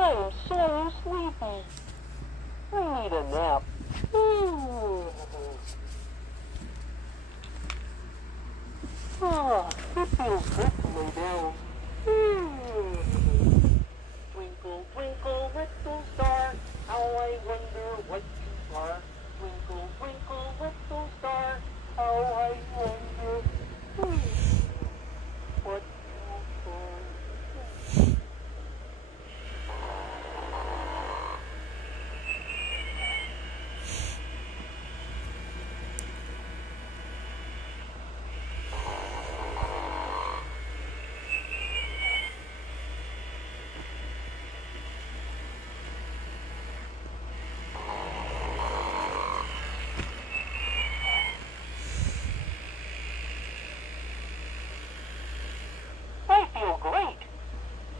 I am so sleepy. I need a nap. Ah, it feels good to lay down.